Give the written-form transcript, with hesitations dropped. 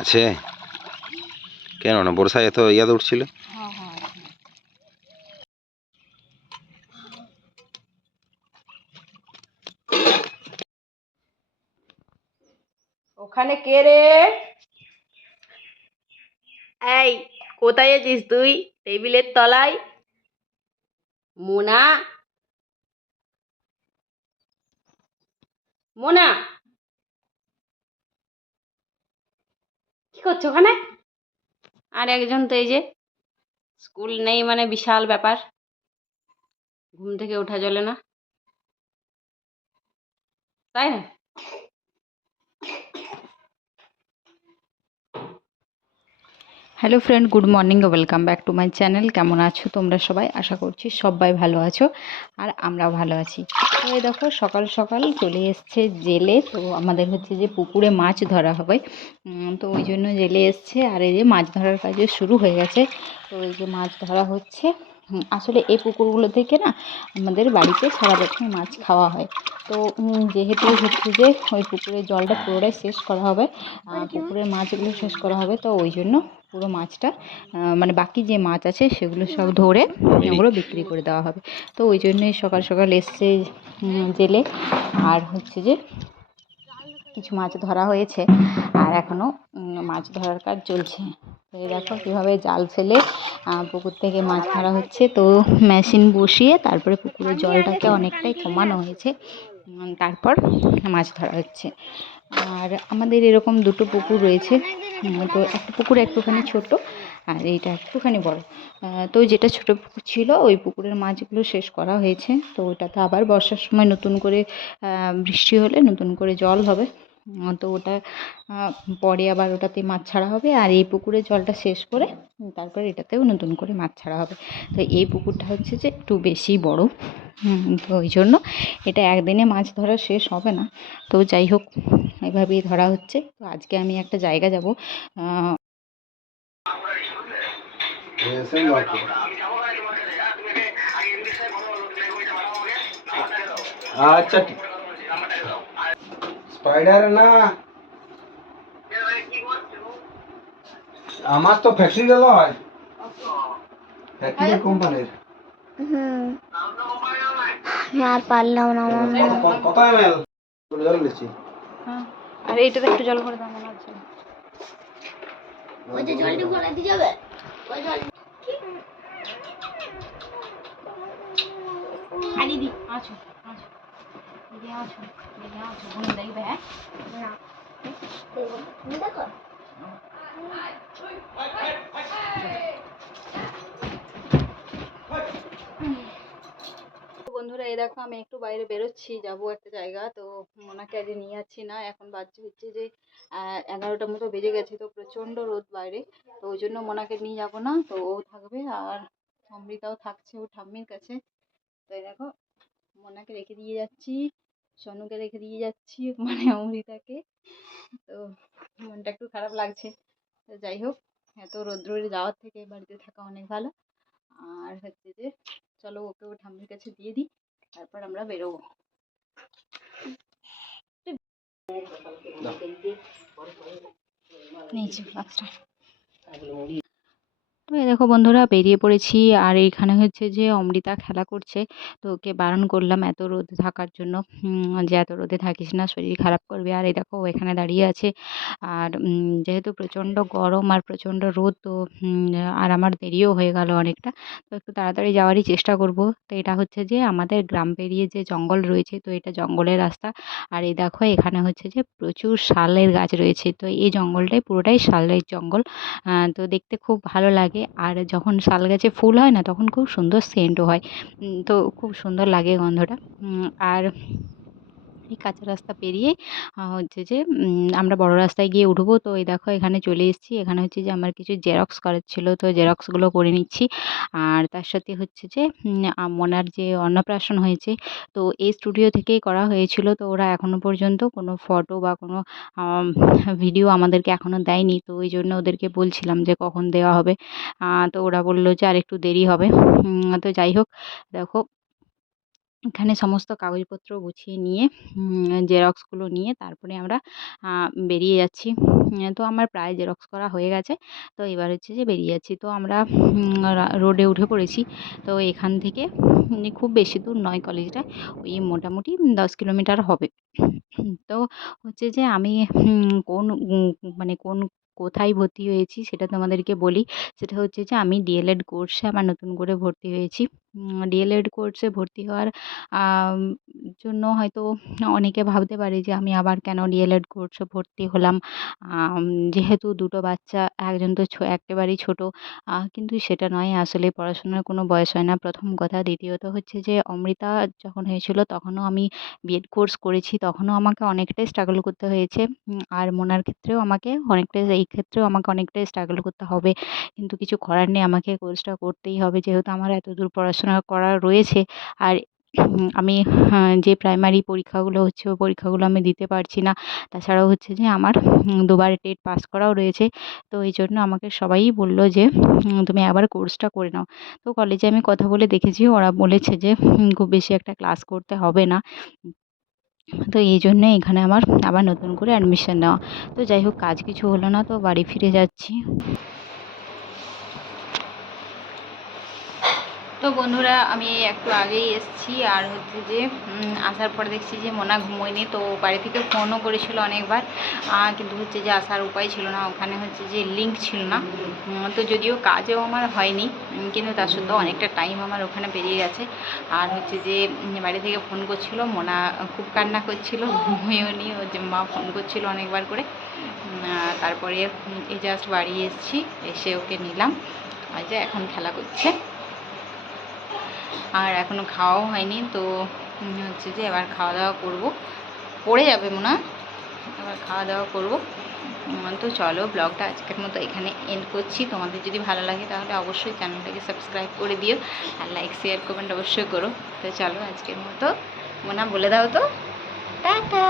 আছে কেন না বর্ষায় এত ইয়াদ উঠছিল। ওখানে কে রে? এই কোথায় আছিস তুই? টেবিলের তলায়। মোনা, মোনা, কি করছো ওখানে? আর একজন তো এই যে স্কুল নেই মানে বিশাল ব্যাপার, ঘুম থেকে ওঠা চলে না, তাই না? Hello friend, good morning, welcome back to my channel. কেমন আছো তোমরা সবাই? আশা করছি সবাই ভালো আছো আর আমরাও ভালো আছি। তো এই দেখো সকাল সকাল চলে এসছে জেলে। তো আমাদের হচ্ছে যে পুকুরে মাছ ধরা হবে, তো ওই জন্য জেলে এসছে। আর এই যে মাছ ধরার কাজও শুরু হয়ে গেছে। তো এই যে মাছ ধরা হচ্ছে। আসলে এই পুকুরগুলো থেকে না আমাদের বাড়িতে সারা বছর মাছ খাওয়া হয়। তো যেহেতু হচ্ছে যে ওই পুকুরের জলটা পুরোটাই শেষ করা হবে, পুকুরের মাছগুলো শেষ করা হবে, তো ওই জন্য পুরো মাছটা মানে বাকি যে মাছ আছে সেগুলো সব ধরে ওগুলো বিক্রি করে দেওয়া হবে। তো ওই জন্যই সকাল সকাল এসছে জেলে। আর হচ্ছে যে কিছু মাছ ধরা হয়েছে আর এখনও মাছ ধরার কাজ চলছে। তো দেখো কীভাবে জাল ফেলে পুকুর থেকে মাছ ধরা হচ্ছে। তো মেশিন বসিয়ে তারপরে পুকুরের জলটাকে অনেকটাই কমানো হয়েছে, তারপর মাছ ধরা হচ্ছে। আর আমাদের এরকম দুটো পুকুর রয়েছে। তো একটা পুকুর একটুখানি ছোট আর এইটা একটুখানি বড়। তো যেটা ছোট পুকুর ছিল ওই পুকুরের মাছগুলো শেষ করা হয়েছে। তো ওটাতে আবার বর্ষার সময় নতুন করে বৃষ্টি হলে নতুন করে জল হবে। তো ওটা পরে আবার ওটাতে মাছ ছাড়া হবে। আর এই পুকুরের জলটা শেষ করে তারপর এটাতেও নতুন করে মাছ ছাড়া হবে। তো এই পুকুরটা হচ্ছে যে একটু বেশি বড়, তো ওই জন্য এটা একদিনে মাছ ধরা শেষ হবে না। তো যাই হোক এভাবেই ধরা হচ্ছে। তো আজকে আমি একটা জায়গা যাব। আচ্ছা স্পাইডার না আমার তো ফ্যাক্টরি গেল হয়, ফ্যাক্টরি কোম্পানির। আর পারলাম না কত এমএল জল নিচ্ছি। আর এইটাতে একটু জল ভরে দাও, মনে হচ্ছে ওই যে জলটি ভরে দিয়ে যাবে ওই জল আনি দি আছো আছো দিদি আছো দিদি আছো বলে দেখবে। হ্যাঁ না তুমি দেখো বন্ধুরা, এই দেখো আমি একটু বাইরে বেরোচ্ছি, যাব একটা জায়গা। তো ওনাকে আজ নিয়ে যাচ্ছি না। এখন বাজছে হচ্ছে যে 11টার মতো বেজে গেছে। তো প্রচণ্ড রোদ বাইরে, তো ওই জন্য মোনাকে নিয়ে যাব না। তো ও থাকবে আর অমৃতাও থাকছে ও ঠাম্মির কাছে। তো এই দেখো মোনাকে রেখে দিয়ে যাচ্ছি, সনুকে রেখে দিয়ে যাচ্ছি, মানে অমৃতাকে। তো মনটা একটু খারাপ লাগছে। তো যাই হোক, এত রোদ্রে যাওয়ার থেকে বাড়িতে থাকা অনেক ভালো। আর হচ্ছে যে চলো ওকে ও ঠাম্মির কাছে দিয়ে দিই, তারপর আমরা বেরোবো। নিচে বাক্সটা। তো এই দেখো বন্ধুরা বেরিয়ে পড়েছি। আর এইখানে হচ্ছে যে অমৃতা খেলা করছে। তো ওকে বারণ করলাম এত রোদে থাকার জন্য, যে এত রোদে থাকিস না, শরীর খারাপ করবে। আর এই দেখো ও এখানে দাঁড়িয়ে আছে। আর যেহেতু প্রচণ্ড গরম আর প্রচণ্ড রোদ, তো আর আমার দেরিও হয়ে গেল অনেকটা। তো একটু তাড়াতাড়ি যাওয়ারই চেষ্টা করব। তো এটা হচ্ছে যে আমাদের গ্রাম পেরিয়ে যে জঙ্গল রয়েছে, তো এটা জঙ্গলের রাস্তা। আর এই দেখো এখানে হচ্ছে যে প্রচুর শালের গাছ রয়েছে। তো এই জঙ্গলটাই পুরোটাই শালের জঙ্গল। তো দেখতে খুব ভালো লাগে। আর যখন শাল গাছে ফুল হয় না তখন খুব সুন্দর সেন্টও হয়। তো খুব সুন্দর লাগে গন্ধটা। আর এই কাঁচা রাস্তা পেরিয়ে হচ্ছে যে আমরা বড় রাস্তায় গিয়ে উঠবো। তো এই দেখো এখানে চলে এসেছি। এখানে হচ্ছে যে আমার কিছু জেরক্স করার ছিল, তো জেরক্সগুলো করে নিচ্ছি। আর তার সাথে হচ্ছে যে মোনার যে অন্নপ্রাশন হয়েছে, তো এই স্টুডিও থেকেই করা হয়েছিল। তো ওরা এখনও পর্যন্ত কোনো ফটো বা কোনো ভিডিও আমাদেরকে এখনও দেয়নি। তো ওই জন্য ওদেরকে বলছিলাম যে কখন দেওয়া হবে। তো ওরা বললো যে আর একটু দেরি হবে। তো যাই হোক দেখো এখানে সমস্ত কাগজপত্র গুছিয়ে নিয়ে জেরক্সগুলো নিয়ে তারপরে আমরা বেরিয়ে যাচ্ছি। তো আমার প্রায় জেরক্স করা হয়ে গেছে। তো এবার হচ্ছে যে বেরিয়ে যাচ্ছি। তো আমরা রোডে উঠে পড়েছি। তো এখান থেকে খুব বেশি দূর নয় কলেজটা, ওই মোটামুটি 10 কিলোমিটার হবে। তো হচ্ছে যে আমি কোন মানে কোথায় ভর্তি হয়েছি সেটা তোমাদেরকে বলি। সেটা হচ্ছে যে আমি ডিএলএড কোর্সে আবার নতুন করে ভর্তি হয়েছি। ডিএলএড কোর্সে ভর্তি হওয়ার আম জন্য হয়তো অনেকে ভাবতে পারে যে আমি আবার কেন ডিএলএড কোর্সে ভর্তি হলাম। আম যেহেতু দুটো বাচ্চা, একজন তো একেবারেই ছোট। কিন্তু সেটা নয়, আসলে পড়াশোনার কোনো বয়স হয় না, প্রথম কথা। দ্বিতীয়ত হচ্ছে যে অমৃতা যখন হয়েছিল তখনও আমি বিএড কোর্স করেছি, তখনও আমাকে অনেকটাই স্ট্রাগল করতে হয়েছে। আর মোনার ক্ষেত্রেও আমাকে অনেকটাই, এই ক্ষেত্রেও আমাকে অনেকটাই স্ট্রাগল করতে হবে। কিন্তু কিছু করার নেই, আমাকে কোর্সটা করতেই হবে যেহেতু আমার এতদূর পড়াশোনা করা রয়েছে। আর আমি যে প্রাইমারি পরীক্ষাগুলো হচ্ছে ওই পরীক্ষাগুলো আমি দিতে পারছি না। তাছাড়াও হচ্ছে যে আমার দুবার টেট পাস করাও রয়েছে। তো এই জন্য আমাকে সবাই বলল যে তুমি একবার কোর্সটা করে নাও। তো কলেজে আমি কথা বলে দেখেছি, ওরা বলেছে যে খুব বেশি একটা ক্লাস করতে হবে না। তো এই জন্যে এখানে আমার আবার নতুন করে অ্যাডমিশন নেওয়া। তো যাই হোক, কাজ কিছু হলো না, তো বাড়ি ফিরে যাচ্ছি। তো বন্ধুরা, আমি একটু আগেই এসেছি। আর হচ্ছে যে আসার পরে দেখছি যে মোনা ঘুমোয়নি। তো বাড়ি থেকে ফোনও করেছিল অনেকবার, কিন্তু হচ্ছে যে আসার উপায় ছিল না, ওখানে হচ্ছে যে লিঙ্ক ছিল না। তো যদিও কাজও আমার হয়নি, কিন্তু তার সত্ত্বেও অনেকটা টাইম আমার ওখানে বেরিয়ে গেছে। আর হচ্ছে যে বাড়ি থেকে ফোন করছিল, মোনা খুব কান্না করছিল, ঘুমিয়েও নি, ওর যে মা ফোন করছিল অনেকবার করে। তারপরে এই জাস্ট বাড়ি এসেছি, এসে ওকে নিলাম। আর যে এখন খেলা করছে, আর এখনও খাওয়াও হয়নি। তো হচ্ছে যে এবার খাওয়া দাওয়া করবো, পড়ে যাবে মোনা, এবার খাওয়া দাওয়া করবো। তো চলো, ব্লগটা আজকের মতো এখানে এন্ড করছি। তোমাদের যদি ভালো লাগে তাহলে অবশ্যই চ্যানেলটাকে সাবস্ক্রাইব করে দিও, আর লাইক শেয়ার কমেন্ট অবশ্যই করো। তো চলো আজকের মতো, মোনা বলে দাও তো, টাটা।